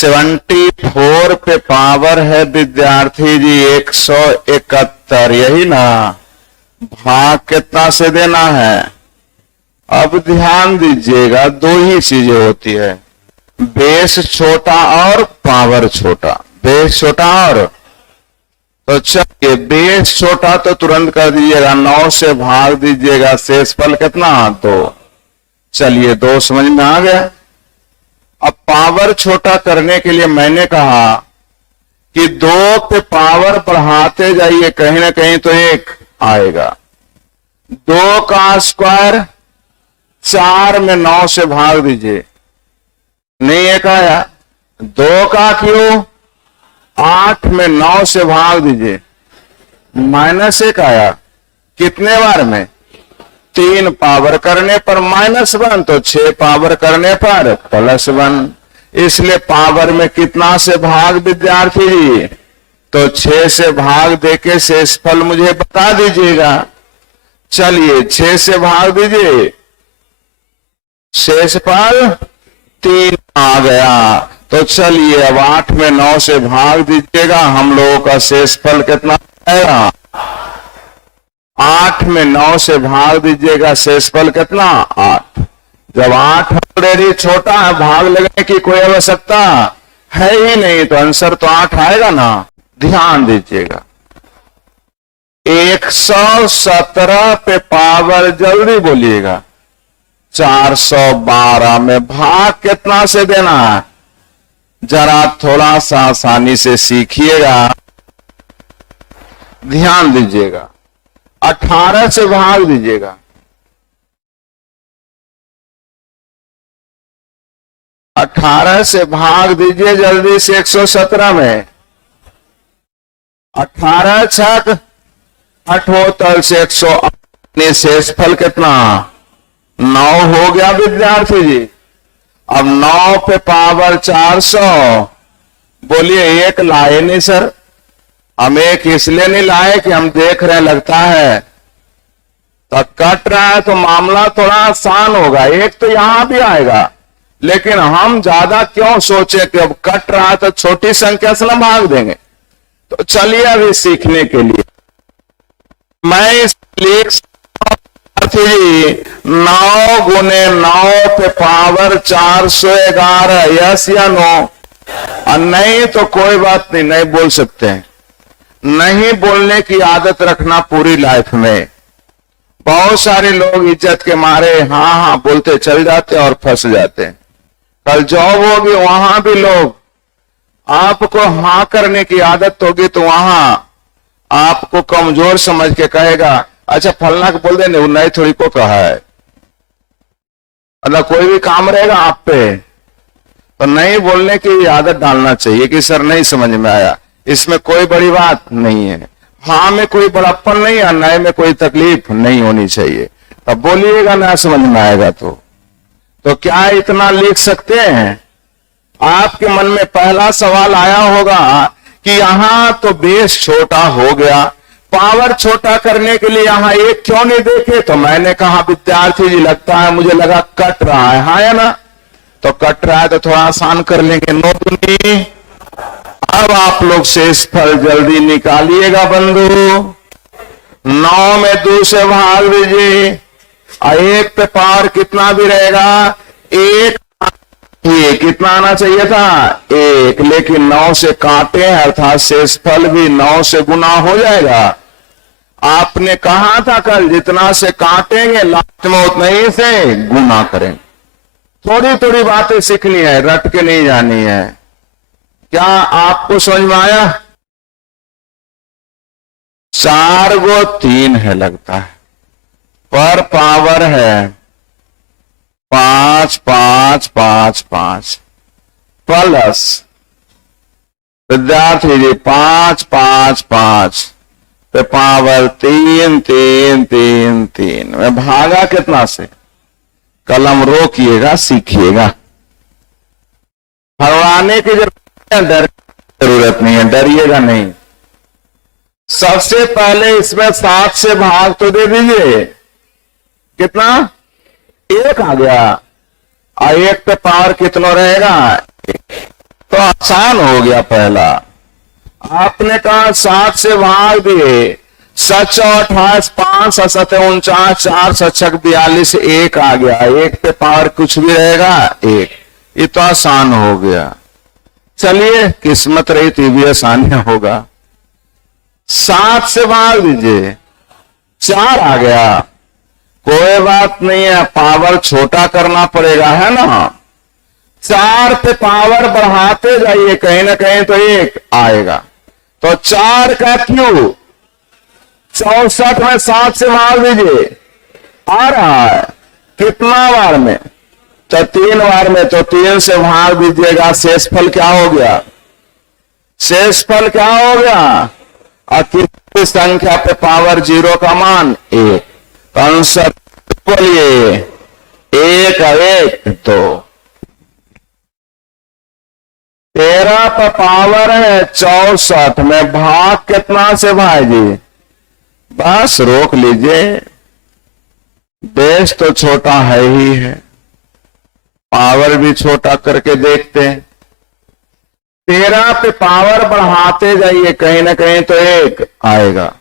74 पे पावर है विद्यार्थी जी 171, यही ना। भाग कितना से देना है? अब ध्यान दीजिएगा, दो ही चीजें होती है, बेस छोटा और पावर छोटा। बेस छोटा और, तो चलिए बेस छोटा तो तुरंत कर दीजिएगा, 9 से भाग दीजिएगा, शेषफल कितना? 2। चलिए 2 समझ में आ गया। अब पावर छोटा करने के लिए मैंने कहा कि 2 पे पावर बढ़ाते जाइए, कहीं ना कहीं तो 1 आएगा। 2 का स्क्वायर 4 में 9 से भाग दीजिए, नहीं 1 आया। 2 का क्यूब 8 में 9 से भाग दीजिए, -1 आया। कितने बार में? 3 पावर करने पर -1, तो 6 पावर करने पर +1। इसलिए पावर में कितना से भाग विद्यार्थी जी? तो 6 से भाग देके शेषफल मुझे बता दीजिएगा। चलिए 6 से भाग दीजिए, शेषफल 3 आ गया। तो चलिए अब 8 में 9 से भाग दीजिएगा, हम लोगों का शेषफल कितना आएगा? 8 में 9 से भाग दीजिएगा, शेषफल कितना? 8। जब 8 ऑलरेडी छोटा है, भाग लगने की कोई आवश्यकता है ही नहीं, तो आंसर तो 8 आएगा ना। ध्यान दीजिएगा, 117 पे पावर, जल्दी बोलिएगा, 412 में भाग कितना से देना है? जरा थोड़ा सा आसानी से सीखिएगा, ध्यान दीजिएगा। 18 से भाग दीजिएगा, 18 से भाग दीजिए जल्दी से 117 में। 18 छक 78 से 108, शेषफल कितना? 9 हो गया विद्यार्थी जी। अब 9 पे पावर 400, बोलिए 1 लाए नहीं सर? हम 1 इसलिए नहीं लाए कि हम देख रहे लगता है तो कट रहा है, तो मामला थोड़ा आसान होगा, 1 तो यहां भी आएगा। लेकिन हम ज्यादा क्यों सोचे कि अब कट रहा है तो छोटी संख्या से हम भाग देंगे। तो चलिए अभी सीखने के लिए मैं इस लिख 9 गुने 9 पे पावर 411, यस या नो? और नहीं तो कोई बात नहीं, नहीं बोल सकते हैं। नहीं बोलने की आदत रखना पूरी लाइफ में। बहुत सारे लोग इज्जत के मारे हाँ हाँ बोलते चल जाते और फंस जाते हैं। कल जॉब होगी, वहां भी लोग आपको हाँ करने की आदत होगी, तो वहां आपको कमजोर समझ के कहेगा, अच्छा फलना को बोल दे, नहीं थोड़ी को कहा है। मतलब कोई भी काम रहेगा आप पे, तो नहीं बोलने की आदत डालना चाहिए कि सर नहीं समझ में आया, इसमें कोई बड़ी बात नहीं है। हाँ में कोई बड़प्पन नहीं है, नए में कोई तकलीफ नहीं होनी चाहिए। तब बोलिएगा ना समझ में आएगा तो क्या इतना लिख सकते हैं? आपके मन में पहला सवाल आया होगा कि यहां तो बेस छोटा हो गया, पावर छोटा करने के लिए यहां 1 क्यों नहीं देखे? तो मैंने कहा विद्यार्थी जी लगता है, मुझे लगा कट रहा है, हाँ या ना? तो कट रहा है तो थोड़ा आसान कर लेंगे, 9 दूनी। अब आप लोग शेषफल जल्दी निकालिएगा बंधु। 9 में 2 से भाग दीजिए, 1 पे पावर कितना भी रहेगा 1, ये कितना आना चाहिए था 1, लेकिन 9 से काटे हैं, अर्थात शेषफल भी 9 से गुना हो जाएगा। आपने कहा था कल जितना से काटेंगे लास्ट में उतना ही से गुना करें। थोड़ी थोड़ी बातें सीखनी है, रट के नहीं जानी है। क्या आपको समझ में आया? 4 गो 3 है लगता है, पर पावर है 5 5 5 5 प्लस विद्यार्थी जी 5 5 5 पे पावर 3 3 3 3 में भागा कितना से? कलम रोकिएगा, सीखिएगा। हरवाने की जरूरत नहीं है, डरिएगा नहीं। सबसे पहले इसमें 7 से भाग तो दे दीजिए, कितना 1 आ गया, और 1 पे पावर कितना रहेगा? तो आसान हो गया। पहला आपने कहा 7 से भाग दिए, 7 28 5 7 49 4 7 42 1 आ गया। 1 पे पावर कुछ भी रहेगा 1, ये तो आसान हो गया। चलिए किस्मत रही तो भी आसान होगा। 7 से भाग दीजिए, 4 आ गया। कोई बात नहीं है, पावर छोटा करना पड़ेगा, है ना। 4 पे पावर बढ़ाते जाइए, कहीं ना कहीं तो 1 आएगा। तो 4 का क्यूब 64 में 7 से भाग दीजिए, आ रहा है कितना बार में, तो 3 बार में। तो 3 से भाग दीजिएगा, शेषफल क्या हो गया, शेषफल क्या हो गया। और किसी संख्या पे पावर 0 का मान 1, तो आंसर बोलिए 1 और 1 2। 13 पर पावर है 64 में भाग कितना से भाई, बस रोक लीजिए, बेस तो छोटा है ही है, पावर भी छोटा करके देखते हैं। 13 पे पावर बढ़ाते जाइए, कहीं ना कहीं तो 1 आएगा।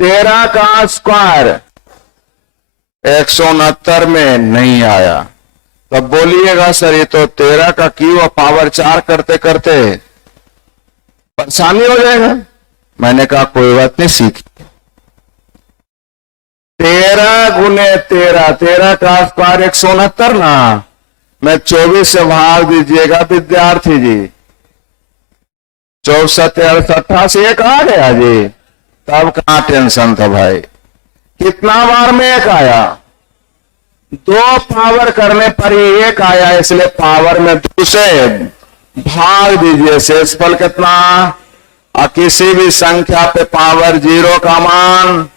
13 का स्क्वायर 169 में नहीं आया, तब बोलिएगा सर ये तो 13 का क्यूब और पावर 4 करते करते परेशानी हो जाएगा। मैंने कहा कोई बात नहीं, सीखिए। 13 गुने 13, 13 का स्क्वायर 169 ना, मैं 24 से भाग दीजिएगा विद्यार्थी जी। 64 88 1 आ गया जी, तब कहां टेंशन था भाई। कितना बार में 1 आया, 2 पावर करने पर ही 1 आया, इसलिए पावर में 2 से भाग दीजिए। शेषफल कितना, और किसी भी संख्या पे पावर 0 का मान,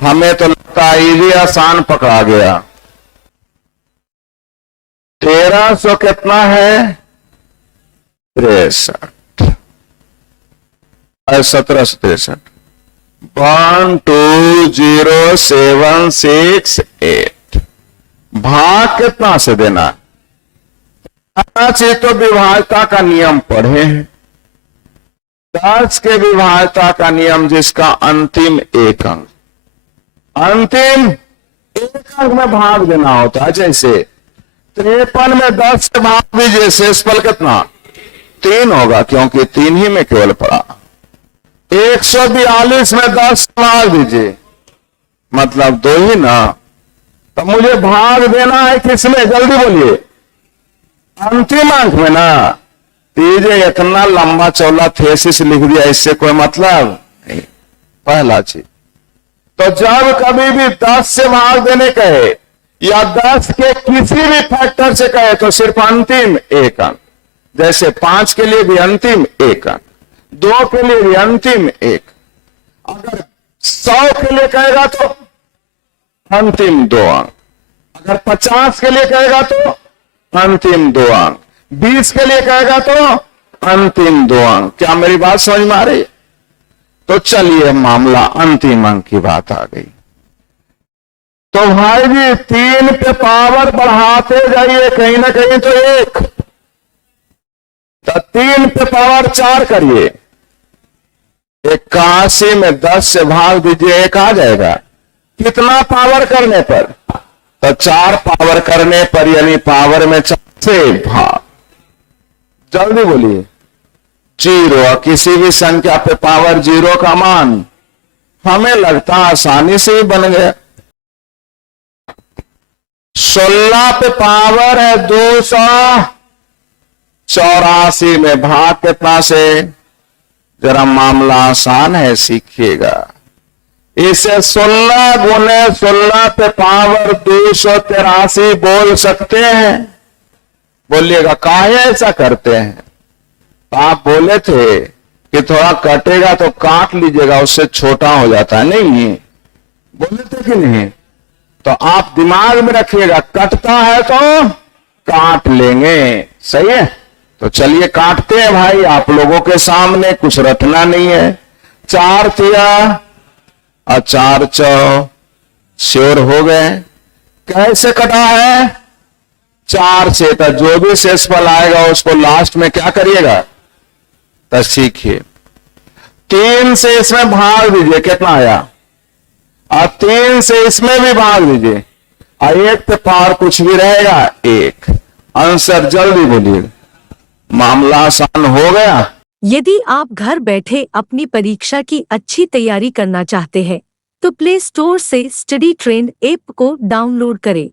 हमें तो लगता है इजी आसान पकड़ा गया। 1300 कितना है 63, 1763, 1 2 0 7 6 8। भाग कितना से देना, से तो विभाज्यता का नियम पढ़े हैं, 10 के विभाज्यता का नियम, जिसका अंतिम 1 अंक, अंतिम 1 अंक में भाग देना होता है। जैसे 53 में 10 से भाग दीजिए, शेषफल कितना 3 होगा, क्योंकि 3 ही में केवल पड़ा। 142 में 10 से भाग दीजिए, मतलब 2 ही ना, तो मुझे भाग देना है किसमें, जल्दी बोलिए, अंतिम अंक में ना। दीजिए, इतना लंबा चौड़ा थेसिस लिख दिया, इससे कोई मतलब नहीं। पहला चीज तो जब कभी भी 10 से भाग देने कहे या 10 के किसी भी फैक्टर से कहे, तो सिर्फ अंतिम 1 अंक। जैसे 5 के लिए भी अंतिम 1 अंक, 2 के लिए भी अंतिम 1, अगर 100 के लिए कहेगा तो अंतिम 2 अंक, अगर 50 के लिए कहेगा तो अंतिम 2 अंक, 20 के लिए कहेगा तो अंतिम 2 अंक। क्या मेरी बात समझ में आ रही? तो चलिए मामला अंतिम अंक की बात आ गई। तो भाई जी 3 पे पावर बढ़ाते जाइए, कहीं ना कहीं तो 1, तो 3 पे पावर 4 करिए, 81 में 10 से भाग दीजिए, 1 आ जाएगा। कितना पावर करने पर, तो 4 पावर करने पर, यानी पावर में 4 से भाग, जल्दी बोलिए। 0, किसी भी संख्या पे पावर 0 का मान, हमें लगता आसानी से ही बन गया। 16 पे पावर है 284 में भाग कितना से, जरा मामला आसान है, सीखिएगा। इसे 16 गुने 16 पे पावर 283 बोल सकते हैं। बोलिएगा काहे ऐसा करते हैं? आप बोले थे कि थोड़ा कटेगा तो काट लीजिएगा, उससे छोटा हो जाता है, नहीं बोले थे कि नहीं? तो आप दिमाग में रखिएगा, कटता है तो काट लेंगे, सही है। तो चलिए काटते हैं भाई, आप लोगों के सामने, कुछ रटना नहीं है। 4 तिया और 4 चौ, श्योर हो गए। कैसे कटा है? 4 से, तो जो भी शेषफल आएगा उसको लास्ट में क्या करिएगा, तो सीखिए। 3 से इसमें भाग दीजिए, कितना आया, और 3 से इसमें भी भाग दीजिए, और 1 पे पार कुछ भी रहेगा 1। आंसर जल्दी बोलिए, मामला आसान हो गया। यदि आप घर बैठे अपनी परीक्षा की अच्छी तैयारी करना चाहते हैं तो प्ले स्टोर से स्टडी ट्रेंड ऐप को डाउनलोड करें।